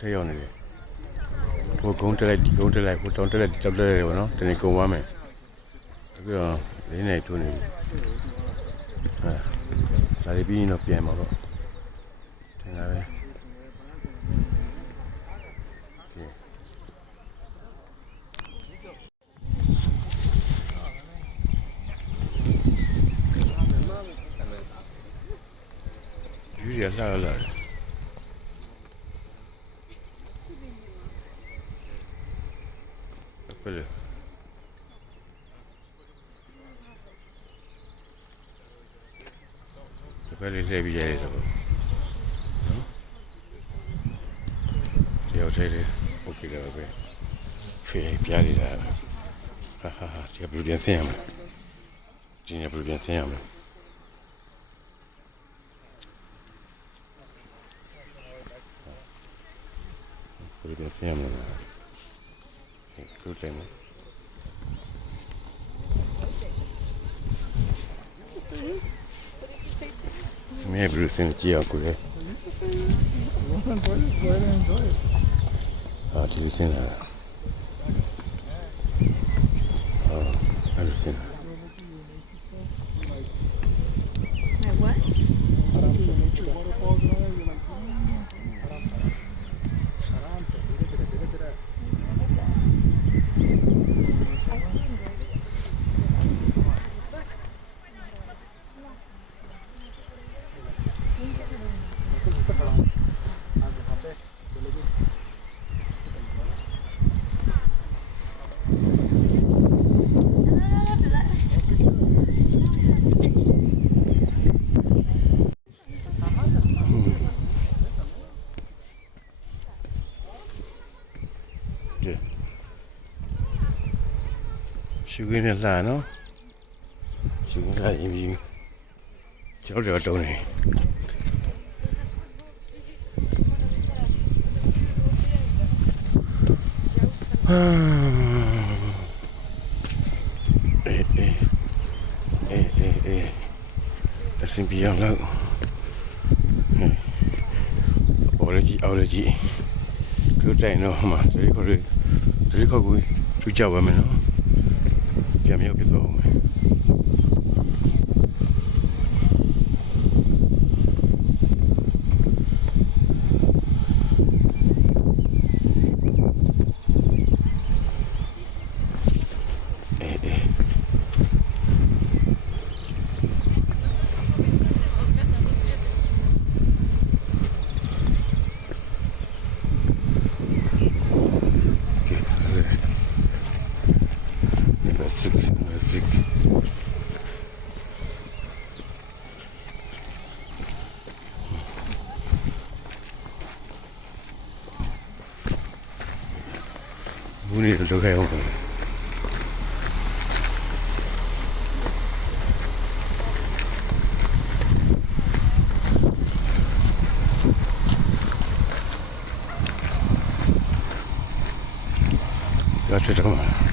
ထဲရောက်နေတယ်ဟိုကုန်းတက်လိုက်ဒီကုန်းတက်လိုက်ဟိုတောင်တက်လိုက်ဒီတောင်တက်လိုက်ပေါ့နော်တနေ့ကုန်သွားမယ်အခုတော့လေးနေတွန်းနေပြီဒါလေးပြီးရင်တော့ပြန်မှာပေါ့ထင်တာပဲယူရလာလာဘယ်လိုဘယ်လိုလဲပြီးရတယ်တော့နော်ဒီဟုတ်တယ်โอเคတော့ပဲဖေးပြရတာဟာဒီကဘယ်လိုပြန်ဆင်းရမလဲဒီနေ့ဘယ်လိုပြန်ဆင်းရမလဲဘယ်လိုပြန်ဆင်းရမလဲခုတယ်နော်Maybe it's in the geography. Oh, did you see that? Oh, I don't see that. My what? Sugar in the no? Sugar in you. Children don't they? That's in beyond low. Apology. Good day, no, ma. Three could to job women, no? Yeah, me up with home. We need to look at it. Got it on.